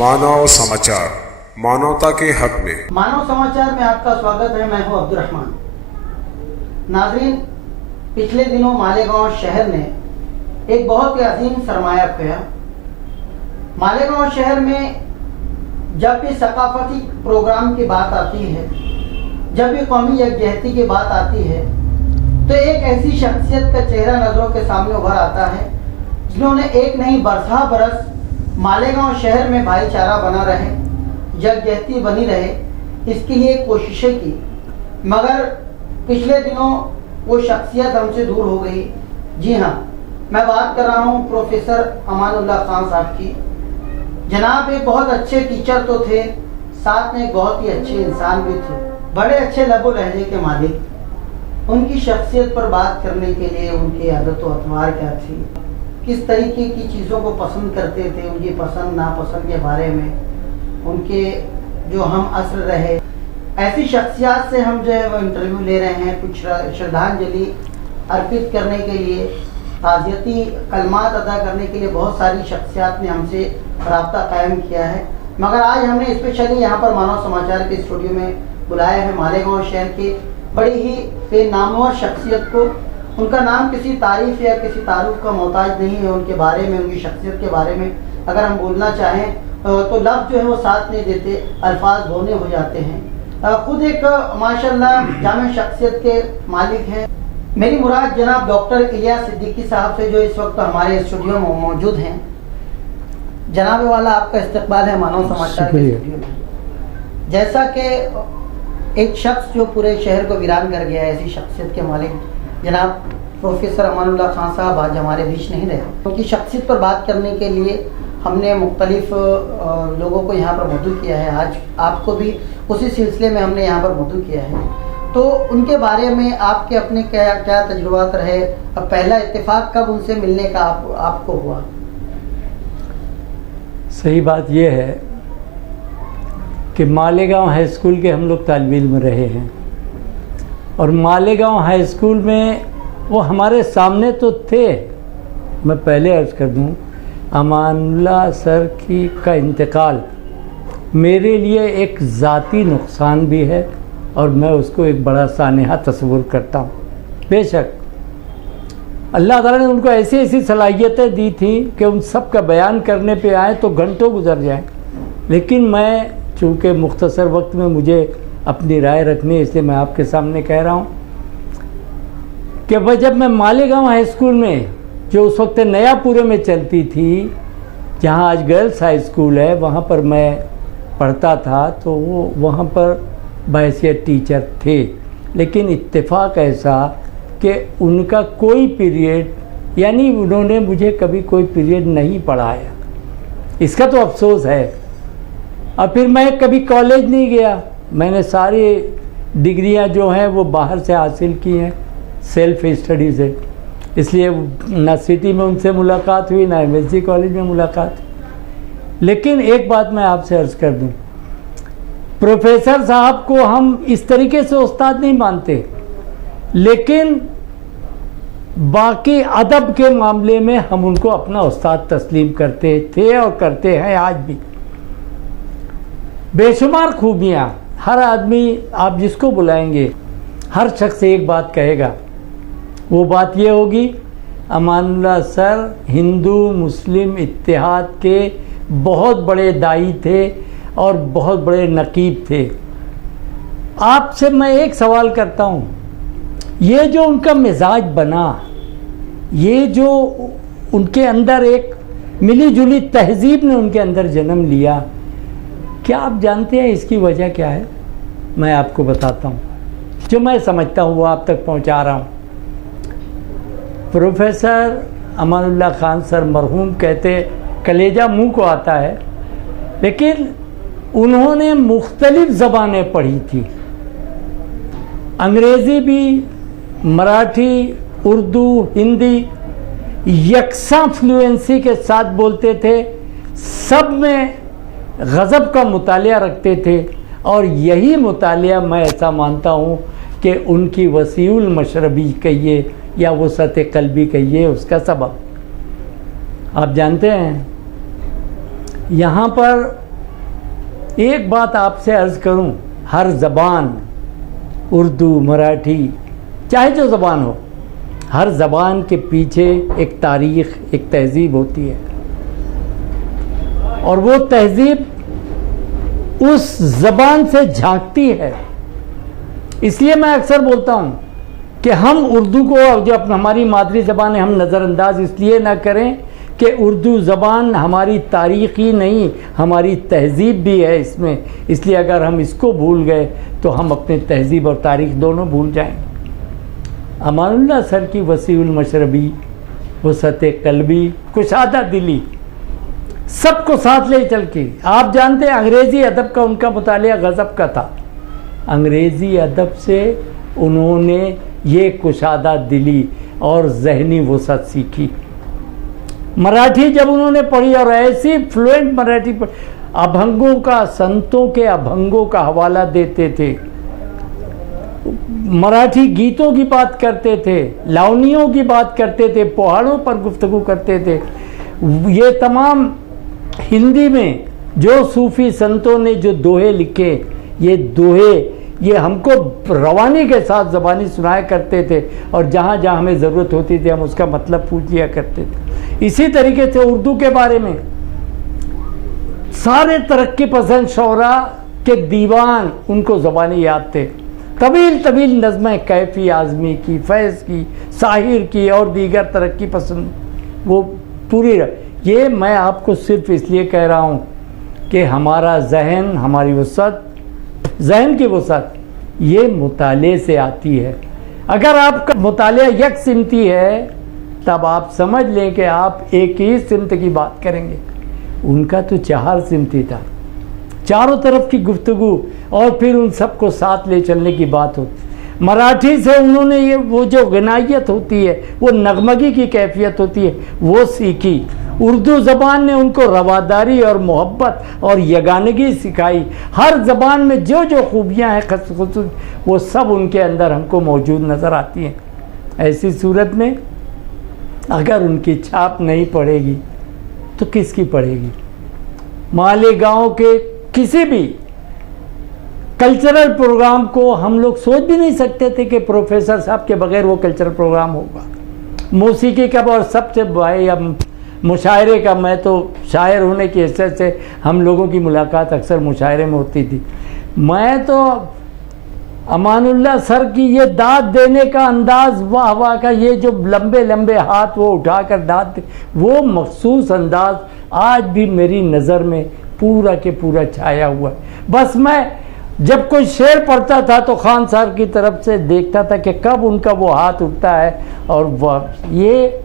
मानव समाचार, मानवता के हक में। मानव समाचार में आपका स्वागत है। मैं हूं अब्दुल रहमान। नाज़रीन, पिछले दिनों मालेगांव शहर ने एक बहुत ही अजीम सरमाया खोया। मालेगांव शहर में जब भी सकाफती प्रोग्राम की बात आती है, जब भी कौमी यकजहती की बात आती है, तो एक ऐसी शख्सियत का चेहरा नजरों के सामने उभर आता है जिन्होंने एक नहीं बरसा बरस मालेगांव शहर में भाईचारा बना रहे, यकजहती बनी रहे, इसके लिए कोशिशें की। मगर पिछले दिनों वो शख्सियत हमसे दूर हो गई। जी हाँ, मैं बात कर रहा हूँ प्रोफेसर अमानुल्लाह खान साहब की। जनाब एक बहुत अच्छे टीचर तो थे, साथ में एक बहुत ही अच्छे इंसान भी थे, बड़े अच्छे लबो लहजे के मालिक। उनकी शख्सियत पर बात करने के लिए उनकी आदत व अतवार क्या थी, किस तरीके की चीज़ों को पसंद करते थे, उनकी पसंद नापसंद के बारे में, उनके जो हम असर रहे, ऐसी शख्सियत से हम जो है वो इंटरव्यू ले रहे हैं। कुछ श्रद्धांजलि अर्पित करने के लिए, ताज़ियती कलमात अदा करने के लिए बहुत सारी शख्सियत ने हमसे राब्ता कायम किया है। मगर आज हमने स्पेशली यहाँ पर मानव समाचार के स्टूडियो में बुलाया है मालेगांव शहर के बड़ी ही बेनामवर शख्सियत को। उनका नाम किसी तारीफ या किसी तारुफ का मोहताज नहीं है। उनके बारे में, उनकी शख्सियत के बारे में अगर हम बोलना चाहें तो लफ्ज़ जो है वो साथ नहीं देते, अल्फाज बोने हो जाते हैं। खुद एक माशाल्लाह जामे शख्सियत के मालिक हैं। मेरी मुराद जनाब डॉक्टर इलियास सिद्दीकी साहब से, जो इस वक्त हमारे स्टूडियो में मौजूद हैं। जनाब वाला आपका इस्तकबाल है मानव समाचार के स्टूडियो में। जैसा कि एक शख्स जो पूरे शहर को वीरान कर गया है, ऐसी शख्सियत के मालिक जनाब प्रोफेसर अमानुल्लाह खान साहब आज हमारे बीच नहीं रहे। उनकी शख्सियत पर बात करने के लिए हमने मुख्तलिफ लोगों को यहाँ पर मौजूद किया है। आज आपको भी उसी सिलसिले में हमने यहाँ पर मौजूद किया है। तो उनके बारे में आपके अपने क्या क्या तजुर्बात रहे, अब पहला इत्तेफाक कब उनसे मिलने का आपको हुआ? सही बात यह है कि मालेगांव हाई स्कूल के हम लोग तालिब इल्म रहे हैं, और मालेगांव हाई स्कूल में वो हमारे सामने तो थे। मैं पहले अर्ज़ कर दूं, अमानुल्लाह सर का इंतकाल मेरे लिए एक ज़ाती नुकसान भी है, और मैं उसको एक बड़ा सानेहा तस्वुर करता हूँ। बेशक अल्लाह ताला ने उनको ऐसी ऐसी सलाहियतें दी थी कि उन सब का बयान करने पे आए तो घंटों गुजर जाएं, लेकिन मैं चूँकि मुख्तसर वक्त में मुझे अपनी राय रखनी है, इसलिए मैं आपके सामने कह रहा हूँ कि वह जब मैं मालेगांव हाई स्कूल में, जो उस वक्त नयापुरे में चलती थी, जहाँ आज गर्ल्स हाई स्कूल है, वहाँ पर मैं पढ़ता था, तो वो वहाँ पर बहैसियत टीचर थे। लेकिन इत्तेफाक ऐसा कि उनका कोई पीरियड, यानी उन्होंने मुझे कभी कोई पीरियड नहीं पढ़ाया, इसका तो अफसोस है। और फिर मैं कभी कॉलेज नहीं गया। मैंने सारी डिग्रियां जो हैं वो बाहर से हासिल की हैं, सेल्फ स्टडी से, इसलिए ना सिटी में उनसे मुलाकात हुई, ना MSc कॉलेज में मुलाकात। लेकिन एक बात मैं आपसे अर्ज़ कर दूं, प्रोफेसर साहब को हम इस तरीके से उस्ताद नहीं मानते, लेकिन बाकी अदब के मामले में हम उनको अपना उस्ताद तस्लीम करते थे और करते हैं आज भी। बेशुमार खूबियाँ, हर आदमी आप जिसको बुलाएंगे हर शख्स एक बात कहेगा, वो बात ये होगी, अमानुल्लाह सर हिंदू मुस्लिम इत्तेहाद के बहुत बड़े दाई थे और बहुत बड़े नकीब थे। आपसे मैं एक सवाल करता हूँ, ये जो उनका मिजाज बना, ये जो उनके अंदर एक मिली जुली तहजीब ने उनके अंदर जन्म लिया, क्या आप जानते हैं इसकी वजह क्या है? मैं आपको बताता हूँ, जो मैं समझता हूँ वो आप तक पहुँचा रहा हूँ। प्रोफेसर अमानुल्लाह खान सर मरहूम कहते कलेजा मुंह को आता है, लेकिन उन्होंने मुख्तलिफ ज़बानें पढ़ी थी, अंग्रेज़ी भी, मराठी, उर्दू, हिंदी, यकसा फ्लुएंसी के साथ बोलते थे, सब में गज़ब का मुतालिया रखते थे। और यही मुतालिया मैं ऐसा मानता हूँ कि उनकी वसीउल मशरबी कहिए या वसअत क़ल्बी कहिए, उसका सबब आप जानते हैं। यहाँ पर एक बात आपसे अर्ज़ करूं, हर ज़बान, उर्दू, मराठी, चाहे जो ज़बान हो, हर ज़बान के पीछे एक तारीख़, एक तहज़ीब होती है, और वो तहज़ीब उस ज़बान से झांकती है। इसलिए मैं अक्सर बोलता हूँ कि हम उर्दू को, जो हमारी मादरी ज़बान है, हम नज़रअंदाज इसलिए ना करें कि उर्दू ज़बान हमारी तारीख़ ही नहीं, हमारी तहज़ीब भी है इसमें। इसलिए अगर हम इसको भूल गए तो हम अपने तहज़ीब और तारीख़ दोनों भूल जाएंगे। अमानुल्लाह सर की वसीउल मशरबी, वसअत क़ल्बी, कुशादा दिली, सबको साथ ले चल के, आप जानते हैं अंग्रेज़ी अदब का उनका मुतालिया गज़ब का था। अंग्रेज़ी अदब से उन्होंने ये कुशादा दिली और ज़हनी वसअत सीखी। मराठी जब उन्होंने पढ़ी और ऐसी फ्लुएंट मराठी पढ़ी, अभंगों का, संतों के अभंगों का हवाला देते थे, मराठी गीतों की बात करते थे, लावनियों की बात करते थे, पहाड़ों पर गुफ्तगू करते थे। ये तमाम हिंदी में जो सूफ़ी संतों ने जो दोहे लिखे, ये दोहे ये हमको रवानी के साथ ज़बानी सुनाया करते थे, और जहाँ जहाँ हमें ज़रूरत होती थी हम उसका मतलब पूछ लिया करते थे। इसी तरीके से उर्दू के बारे में सारे तरक्की पसंद शौरा के दीवान उनको ज़बानी याद थे। तवील तवील नज़में कैफ़ी आज़मी की, फैज़ की, साहिर की और दीगर तरक्की पसंद वो पूरी ये मैं आपको सिर्फ इसलिए कह रहा हूँ कि हमारा जहन, हमारी वसअत, जहन की वसअत ये मुताले से आती है। अगर आपका मुतालिया यकसिमती है तब आप समझ लें कि आप एक ही सिमत की बात करेंगे। उनका तो 4 सिमती था, चारों तरफ की गुफ्तगू, और फिर उन सबको साथ ले चलने की बात होती। मराठी से उन्होंने ये वो जो गनायत होती है, वो नगमगी की कैफियत होती है, वो सीखी। उर्दू ज़बान ने उनको रवादारी और मोहब्बत और यगानगी सिखाई। हर ज़बान में जो जो खूबियाँ हैं खसूस, वो सब उनके अंदर हमको मौजूद नज़र आती हैं। ऐसी सूरत में अगर उनकी छाप नहीं पड़ेगी तो किसकी पड़ेगी? मालेगांव के किसी भी कल्चरल प्रोग्राम को हम लोग सोच भी नहीं सकते थे कि प्रोफेसर साहब के बगैर वो कल्चरल प्रोग्राम होगा। मौसीकी का और सबसे भाई अब मुशायरे का, मैं तो शायर होने की हैसियत से हम लोगों की मुलाकात अक्सर मुशायरे में होती थी। मैं तो अमानुल्लाह सर की ये दाद देने का अंदाज़, वाह वाह का, ये जो लंबे लंबे हाथ वो उठाकर दाद दे, वो मखसूस अंदाज़ आज भी मेरी नज़र में पूरा के पूरा छाया हुआ है। बस मैं जब कोई शेर पढ़ता था तो खान साहब की तरफ से देखता था कि कब उनका वो हाथ उठता है, और वह ये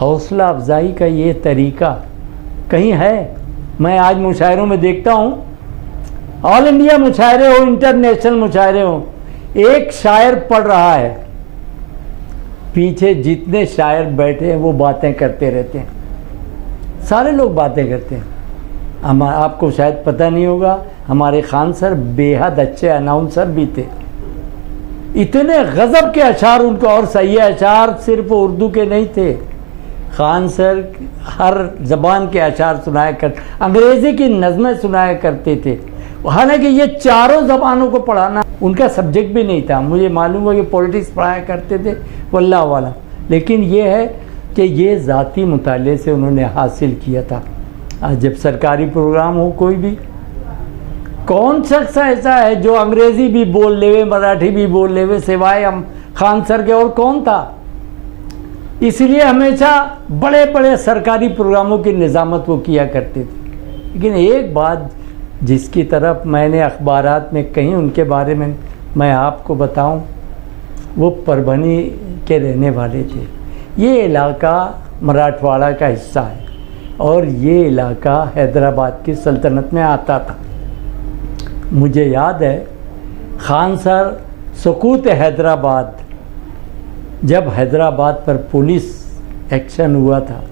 हौसला अफजाई का ये तरीक़ा कहीं है। मैं आज मुशायरों में देखता हूँ, ऑल इंडिया मुशायरे हो, इंटरनेशनल मुशायरे हो, एक शायर पढ़ रहा है, पीछे जितने शायर बैठे हैं वो बातें करते रहते हैं, सारे लोग बातें करते हैं। आपको शायद पता नहीं होगा, हमारे खान सर बेहद अच्छे अनाउंसर भी थे। इतने गज़ब के अशार उनको, और सही अशार सिर्फ उर्दू के नहीं थे। खान सर हर ज़बान के अशार सुनाया कर, अंग्रेज़ी की नज़में सुनाया करते थे। हालांकि ये चारों ज़बानों को पढ़ाना उनका सब्जेक्ट भी नहीं था। मुझे मालूम है कि पॉलिटिक्स पढ़ाया करते थे वल्लाह वाला, लेकिन ये है कि ये ज़ाती मुताले से उन्होंने हासिल किया था। आज जब सरकारी प्रोग्राम हो कोई भी, कौन शख्स ऐसा है जो अंग्रेज़ी भी बोल लेवे, मराठी भी बोल लेवे, सिवाय हम खान सर के और कौन था? इसलिए हमेशा बड़े बड़े सरकारी प्रोग्रामों की निज़ामत वो किया करते थे। लेकिन एक बात जिसकी तरफ मैंने अखबारात में कहीं उनके बारे में मैं आपको बताऊं, वो परभनी के रहने वाले थे। ये इलाका मराठवाड़ा का हिस्सा है और ये इलाका हैदराबाद की सल्तनत में आता था। मुझे याद है खान सर सुकूत हैदराबाद, जब हैदराबाद पर पुलिस एक्शन हुआ था,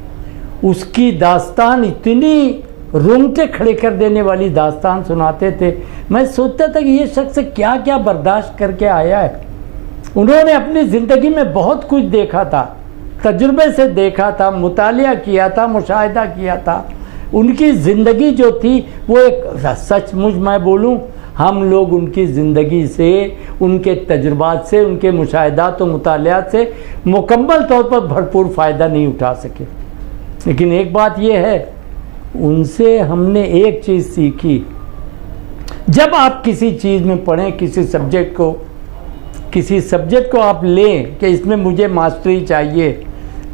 उसकी दास्तान इतनी रोंगटे खड़े कर देने वाली दास्तान सुनाते थे। मैं सोचता था कि ये शख्स क्या क्या बर्दाश्त करके आया है। उन्होंने अपनी ज़िंदगी में बहुत कुछ देखा था, तजुर्बे से देखा था, मुतालिया किया था, मुशाहिदा किया था, उनकी ज़िंदगी जो थी वो एक, सचमुच मैं बोलूं, हम लोग उनकी ज़िंदगी से, उनके तजुर्बात से, उनके मुशाहिदात और मुतालियात से मुकम्मल तौर पर भरपूर फ़ायदा नहीं उठा सके। लेकिन एक बात यह है, उनसे हमने एक चीज़ सीखी, जब आप किसी चीज़ में पढ़ें, किसी सब्जेक्ट को आप लें कि इसमें मुझे मास्टरी चाहिए,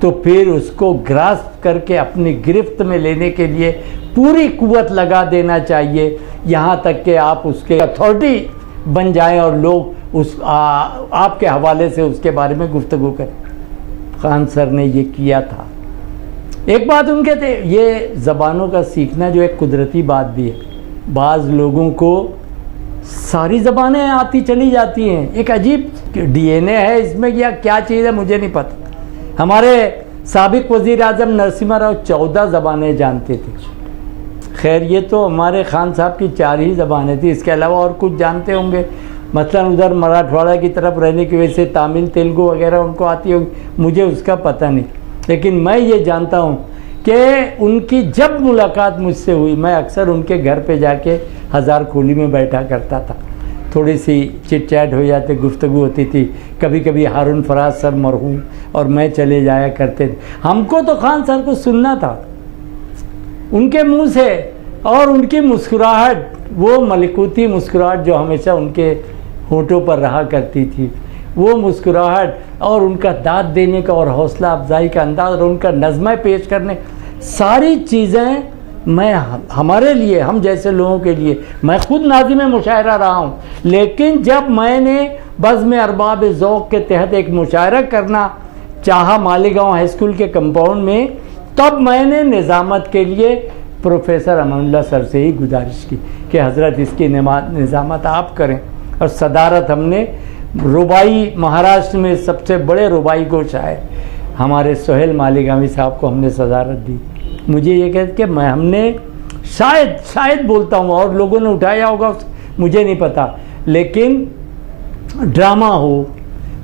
तो फिर उसको ग्रास्प करके अपनी गिरफ्त में लेने के लिए पूरी कुव्वत लगा देना चाहिए, यहाँ तक कि आप उसके अथॉरिटी बन जाएं और लोग आपके हवाले से उसके बारे में गुफ्तगू करें। खान सर ने ये किया था। एक बात उनके थे, ये ज़बानों का सीखना जो एक कुदरती बात भी है, बाज़ लोगों को सारी ज़बानें आती चली जाती हैं, एक अजीब DNA है इसमें, या क्या चीज़ है मुझे नहीं पता। हमारे साबिक वज़ीर आज़म नरसिम्हा राव 14 ज़बानें जानते थे। खैर ये तो हमारे खान साहब की 4 ही ज़बानें थी, इसके अलावा और कुछ जानते होंगे, मसलन उधर मराठवाड़ा की तरफ रहने की वजह से तमिल तेलुगु वगैरह उनको आती होगी, मुझे उसका पता नहीं। लेकिन मैं ये जानता हूँ कि उनकी जब मुलाकात मुझसे हुई, मैं अक्सर उनके घर पे जाके हज़ार खोली में बैठा करता था, थोड़ी सी चिट चैट हो जाती, गुफ्तगू होती थी। कभी कभी हारून फराज सर मरहूम और मैं चले जाया करते थे। हमको तो खान सर को सुनना था उनके मुंह से, और उनकी मुस्कुराहट, वो मलकूती मुस्कुराहट जो हमेशा उनके होठों पर रहा करती थी, वो मुस्कुराहट और उनका दाद देने का और हौसला अफजाई का अंदाज़ और उनका नज़्में पेश करने, सारी चीज़ें मैं हमारे लिए, हम जैसे लोगों के लिए, मैं खुद नाज़िम मुशायरा रहा हूँ, लेकिन जब मैंने बज़्म अरबाब ज़ौक़ के तहत एक मुशायरा करना चाहा मालेगांव हाई स्कूल के कंपाउंड में, तब मैंने निज़ामत के लिए प्रोफेसर अमानुल्लाह सर से ही गुजारिश की कि हज़रत इसकी निज़ामत आप करें। और सदारत हमने रुबाई, महाराष्ट्र में सबसे बड़े रुबाई को शायर हमारे सोहेल मालेगावी साहब को हमने सदारत दी। मुझे ये कहते कि हमने शायद बोलता हूँ और लोगों ने उठाया होगा मुझे नहीं पता, लेकिन ड्रामा हो,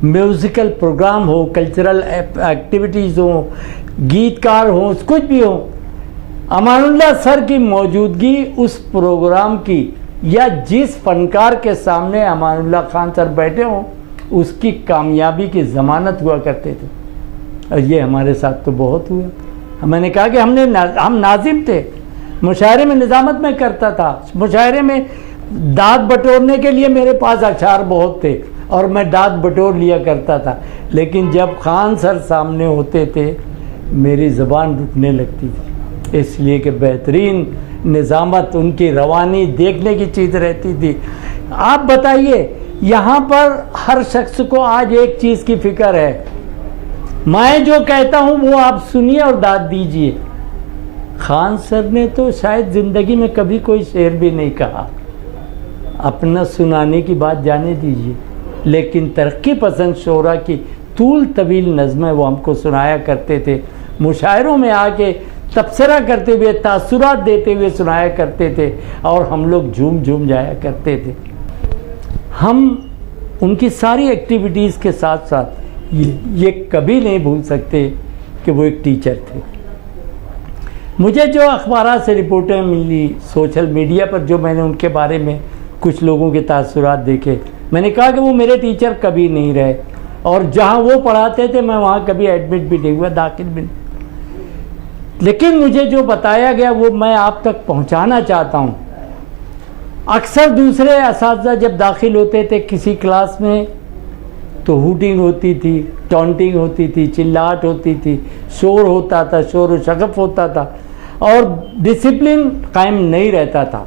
म्यूज़िकल प्रोग्राम हो, कल्चरल एक्टिविटीज़ हो, गीतकार हो, कुछ भी हो, अमानुल्लाह सर की मौजूदगी उस प्रोग्राम की, या जिस फनकार के सामने अमानुल्लाह खान सर बैठे हों, उसकी कामयाबी की ज़मानत हुआ करते थे। और ये हमारे साथ तो बहुत हुआ। मैंने कहा कि हम नाजिम थे, मुशायरे में निज़ामत में करता था, मुशायरे में दाद बटोरने के लिए मेरे पास अशार बहुत थे और मैं दाद बटोर लिया करता था, लेकिन जब खान सर सामने होते थे मेरी ज़बान रुकने लगती थी, इसलिए कि बेहतरीन निज़ामत, उनकी रवानी देखने की चीज़ रहती थी। आप बताइए, यहाँ पर हर शख्स को आज एक चीज़ की फ़िक्र है, मैं जो कहता हूँ वो आप सुनिए और दाद दीजिए। खान सर ने तो शायद ज़िंदगी में कभी कोई शेर भी नहीं कहा, अपना सुनाने की बात जाने दीजिए, लेकिन तरक्की पसंद शोरा की तूल तवील नज़में वो हमको सुनाया करते थे, मुशायरों में आके तबसरा करते हुए, तासुरात देते हुए सुनाया करते थे और हम लोग झूम झूम जाया करते थे। हम उनकी सारी एक्टिविटीज़ के साथ साथ ये कभी नहीं भूल सकते कि वो एक टीचर थे। मुझे जो अखबारात से रिपोर्टें मिली, सोशल मीडिया पर जो मैंने उनके बारे में कुछ लोगों के तासुरात देखे, मैंने कहा कि वो मेरे टीचर कभी नहीं रहे, और जहाँ वो पढ़ाते थे मैं वहाँ कभी एडमिट भी नहीं हुआ, दाखिल भी नहीं। लेकिन मुझे जो बताया गया वो मैं आप तक पहुँचाना चाहता हूँ। अक्सर दूसरे असातिज़ा जब दाखिल होते थे किसी क्लास में तो हूटिंग होती थी, टॉन्टिंग होती थी, चिल्लाहट होती थी, शोर होता था, शोर व शगफ होता था और डिसिप्लिन कायम नहीं रहता था।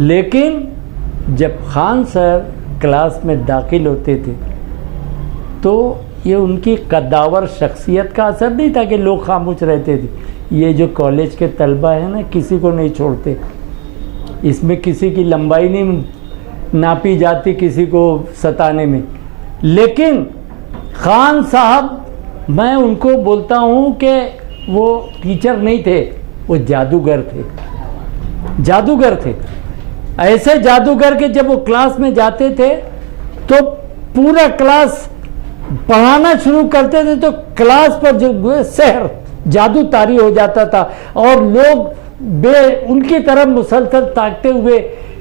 लेकिन जब खान सर क्लास में दाखिल होते थे तो ये उनकी कद्दावर शख्सियत का असर नहीं था कि लोग खामोश रहते थे। ये जो कॉलेज के तलबा है ना, किसी को नहीं छोड़ते, इसमें किसी की लंबाई नहीं नापी जाती किसी को सताने में। लेकिन खान साहब, मैं उनको बोलता हूँ कि वो टीचर नहीं थे, वो जादूगर थे, जादूगर थे। ऐसे जादूगर के जब वो क्लास में जाते थे तो पूरा क्लास पढ़ाना शुरू करते थे तो क्लास पर जो शहर जादू तारी हो जाता था और लोग उनकी तरफ मुसलसल ताकते हुए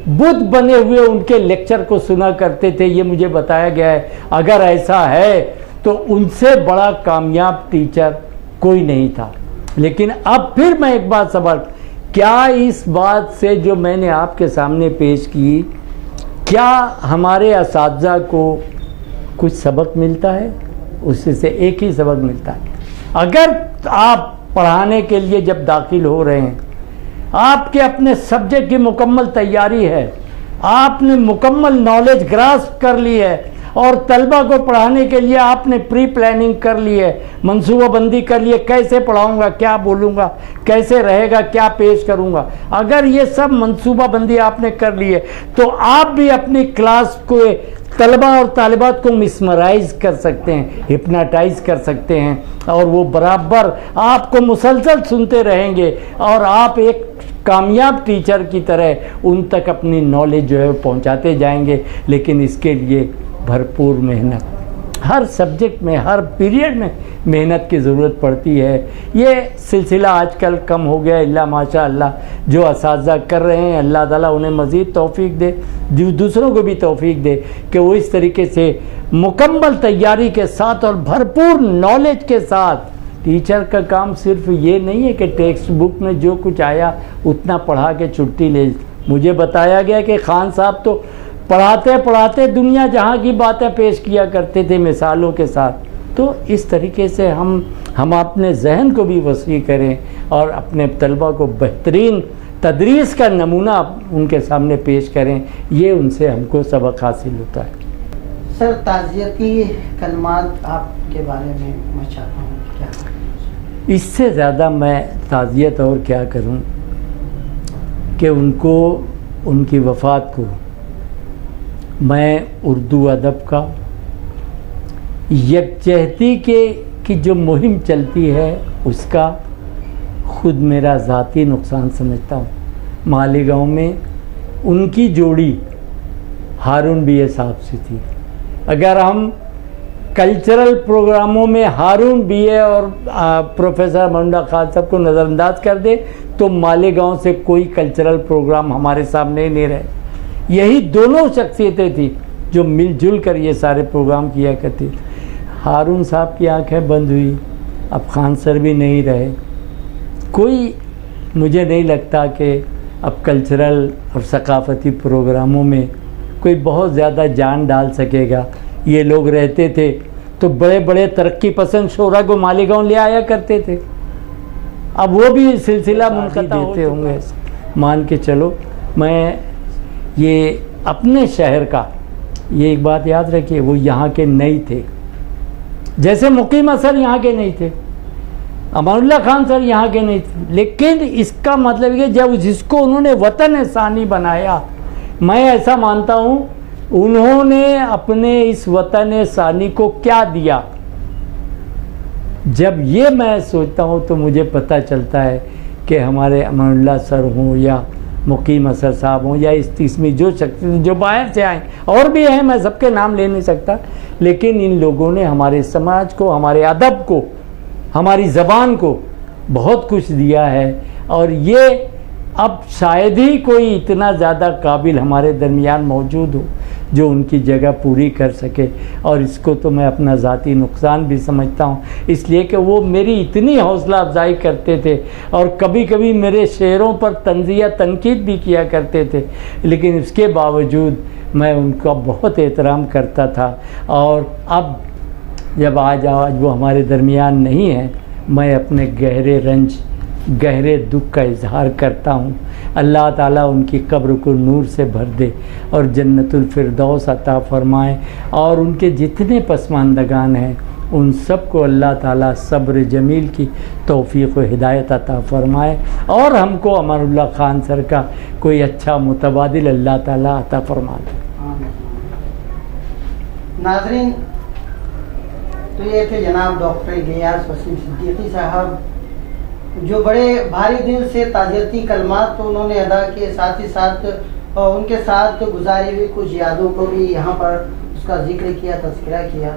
बुद्ध बने हुए उनके लेक्चर को सुना करते थे। ये मुझे बताया गया है। अगर ऐसा है तो उनसे बड़ा कामयाब टीचर कोई नहीं था। लेकिन अब फिर मैं एक बात समझ, क्या इस बात से जो मैंने आपके सामने पेश की, क्या हमारे असातिज़ा को कुछ सबक मिलता है? उससे से एक ही सबक मिलता है। अगर आप पढ़ाने के लिए जब दाखिल हो रहे हैं, आपके अपने सब्जेक्ट की मुकम्मल तैयारी है, आपने मुकम्मल नॉलेज ग्रास्प कर ली है और तलबा को पढ़ाने के लिए आपने प्री प्लानिंग कर ली है, मंसूबाबंदी कर ली है, कैसे पढ़ाऊंगा, क्या बोलूँगा, कैसे रहेगा, क्या पेश करूँगा। अगर ये सब मंसूबाबंदी आपने कर ली है तो आप भी अपनी क्लास को, तलबा और तालिबात को मिसमराइज कर सकते हैं, हिप्नाटाइज कर सकते हैं, और वो बराबर आपको मुसलसल सुनते रहेंगे और आप एक कामयाब टीचर की तरह उन तक अपनी नॉलेज जो है पहुंचाते जाएंगे। लेकिन इसके लिए भरपूर मेहनत, हर सब्जेक्ट में, हर पीरियड में मेहनत की ज़रूरत पड़ती है। ये सिलसिला आजकल कम हो गया, अल्लाह माशा अल्लाह जो असातिज़ा कर रहे हैं, अल्लाह ताला उन्हें मज़ीद तौफीक दे, दूसरों को भी तौफीक दे कि वो इस तरीके से मुकम्मल तैयारी के साथ और भरपूर नॉलेज के साथ। टीचर का काम सिर्फ ये नहीं है कि टेक्स्ट बुक में जो कुछ आया उतना पढ़ा के छुट्टी ले। मुझे बताया गया कि खान साहब तो पढ़ाते पढ़ाते दुनिया जहाँ की बातें पेश किया करते थे मिसालों के साथ। तो इस तरीके से हम अपने जहन को भी वसी करें और अपने तलबा को बेहतरीन तदरीस का नमूना उनके सामने पेश करें, ये उनसे हमको सबक हासिल होता है। सर, ताज़ियती कलमात आपके बारे में मैं चाहता हूँ क्या? इससे ज़्यादा मैं ताज़ियत और क्या करूँ कि उनको, उनकी वफ़ात को मैं उर्दू अदब का यकजहती की जो मुहिम चलती है उसका ख़ुद मेरा ज़ाती नुकसान समझता हूँ। मालेगांव में उनकी जोड़ी हारून बीए साहब से थी। अगर हम कल्चरल प्रोग्रामों में हारून बीए और प्रोफेसर मंडा खान साहब को नज़रअंदाज कर दे तो मालेगांव से कोई कल्चरल प्रोग्राम हमारे सामने नहीं रहे। यही दोनों शख्सियतें थी जो मिलजुल कर ये सारे प्रोग्राम किया करती। हारून साहब की आंखें बंद हुई, अब खान सर भी नहीं रहे। कोई, मुझे नहीं लगता कि अब कल्चरल और सकाफ़ती प्रोग्रामों में कोई बहुत ज़्यादा जान डाल सकेगा। ये लोग रहते थे तो बड़े बड़े तरक्की पसंद शोरा को मालेगांव ले आया करते थे। अब वो भी सिलसिला मुनक़ता देते होंगे। मान के चलो, मैं ये अपने शहर का, ये एक बात याद रखिए, वो यहाँ के नहीं थे। जैसे मुकीम असर यहाँ के नहीं थे, अमानुल्लाह खान सर यहाँ के नहीं थे, लेकिन इसका मतलब ये जब जिसको उन्होंने वतन सानी बनाया, मैं ऐसा मानता हूँ उन्होंने अपने इस वतन सानी को क्या दिया। जब ये मैं सोचता हूँ तो मुझे पता चलता है कि हमारे अमानुल्लाह सर हों या मुकीम असर साहब हों या इस तीसवीं जो शख्सियत जो बाहर से आए और भी हैं, मैं सबके नाम ले नहीं सकता, लेकिन इन लोगों ने हमारे समाज को, हमारे अदब को, हमारी ज़बान को बहुत कुछ दिया है। और ये अब शायद ही कोई इतना ज़्यादा काबिल हमारे दरमियान मौजूद हो जो उनकी जगह पूरी कर सके। और इसको तो मैं अपना ज़ाती नुकसान भी समझता हूँ, इसलिए कि वो मेरी इतनी हौसला अफजाई करते थे और कभी कभी मेरे शेरों पर तंज़िया तनकीद भी किया करते थे, लेकिन इसके बावजूद मैं उनका बहुत एहतराम करता था। और अब जब आज वो हमारे दरमियान नहीं है, मैं अपने गहरे रंज, गहरे दुख का इजहार करता हूँ। अल्लाह ताला उनकी कब्र को नूर से भर दे और जन्नतुल फिरदौस अता फरमाए, और उनके जितने पसमानदगान हैं उन सब को अल्लाह ताला सब्र जमील की तौफीक व हिदायत अता फरमाए, और हमको अमानुल्लाह खान सर का कोई अच्छा मुतबादिल अल्लाह ताला अता फरमा दे। नाज़रीन, तो ये थे जनाब डॉक्टर गियास वसीम सिद्दीकी साहब, जो बड़े भारी दिल से ताज़ियती कलमात तो उन्होंने अदा किए, साथ ही साथ उनके साथ गुजारी हुई कुछ यादों को भी यहाँ पर उसका जिक्र किया, तज़किरा किया।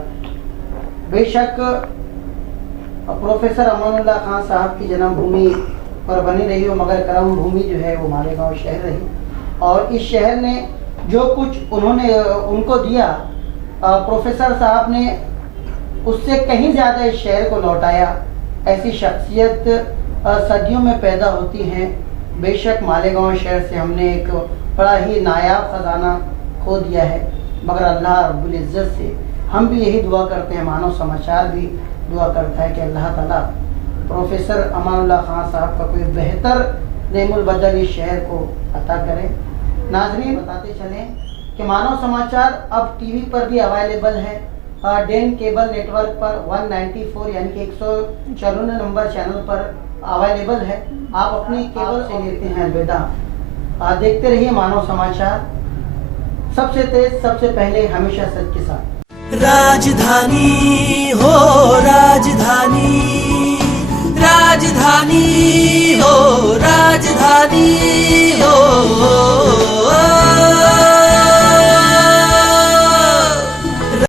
बेशक प्रोफेसर अमानुल्लाह खान साहब की जन्मभूमि पर बनी रही हो, मगर कर्म भूमि जो है वो मालेगांव शहर रही। और इस शहर ने जो कुछ उन्होंने उनको दिया, प्रोफेसर साहब ने उससे कहीं ज़्यादा इस शहर को लौटाया। ऐसी शख्सियत सदियों में पैदा होती हैं। बेशक मालेगांव शहर से हमने एक बड़ा ही नायाब ख़जाना खो दिया है, मगर अल्लाह रब्बुल इज़्ज़त से हम भी यही दुआ करते हैं, मानव समाचार भी दुआ करता है कि अल्लाह ताला प्रोफेसर अमानुल्लाह खान साहब का कोई बेहतर नेमुल बदल इस शहर को अता करें। नाज़रीन, बताते चलें कि मानव समाचार अब टीवी पर भी अवेलेबल है। डेन केबल नेटवर्क पर 194 यानी कि 154 नंबर चैनल पर अवेलेबल है। आप अपनी केबल से लेते हैं अलविदा। देखते रहिए मानव समाचार, सबसे तेज, सबसे पहले, हमेशा सच के साथ। राजधानी हो राजधानी, राजधानी हो राजधानी।